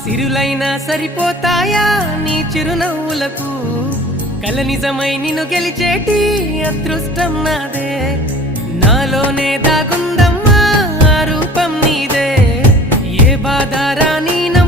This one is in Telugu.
సిరులైనా సరిపోతాయా నీ చిరునవ్వులకు కల నిజమై నిన్ను గెలిచేటి అదృష్టం నాదే నాలోనే దాగుందమ్మా ఆ రూపం నీదే ఏ బాధ రాని